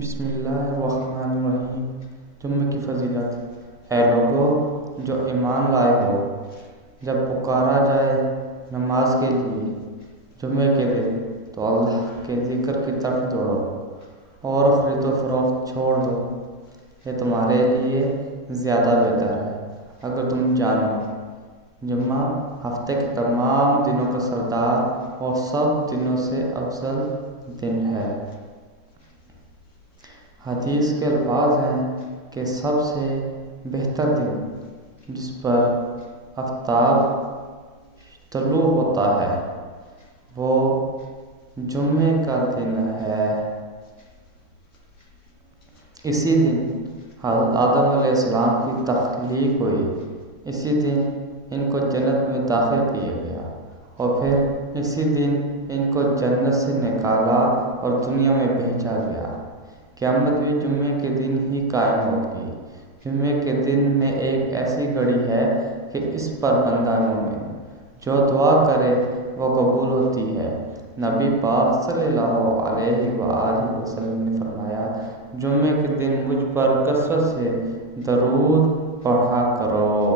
بسم اللہ الرحمن الرحیم۔ جمعے کی فضیلت۔ اے لوگو جو ایمان لائے ہو، جب پکارا جائے نماز کے لیے جمعے کے دن تو اللہ کے ذکر کی طرف دوڑو اور خرید و فروخت چھوڑ دو، یہ تمہارے لیے زیادہ بہتر ہے اگر تم جانو۔ جمعہ ہفتے کے تمام دنوں کا سردار اور سب دنوں سے افضل دن ہے۔ حدیث کے الفاظ ہیں کہ سب سے بہتر دن جس پر آفتاب طلوع ہوتا ہے وہ جمعے کا دن ہے۔ اسی دن حضرت آدم علیہ السلام کی تخلیق ہوئی، اسی دن ان کو جنت میں داخل کیا گیا اور پھر اسی دن ان کو جنت سے نکالا اور دنیا میں بھیجا گیا۔ قیامت بھی جمعے کے دن ہی قائم ہوگی۔ جمعے کے دن میں ایک ایسی گھڑی ہے کہ اس پر بندہ مومن جو دعا کرے وہ قبول ہوتی ہے۔ نبی پاک صلی اللہ علیہ وآلہ وسلم نے فرمایا، جمعے کے دن مجھ پر کثرت سے درود پڑھا کرو۔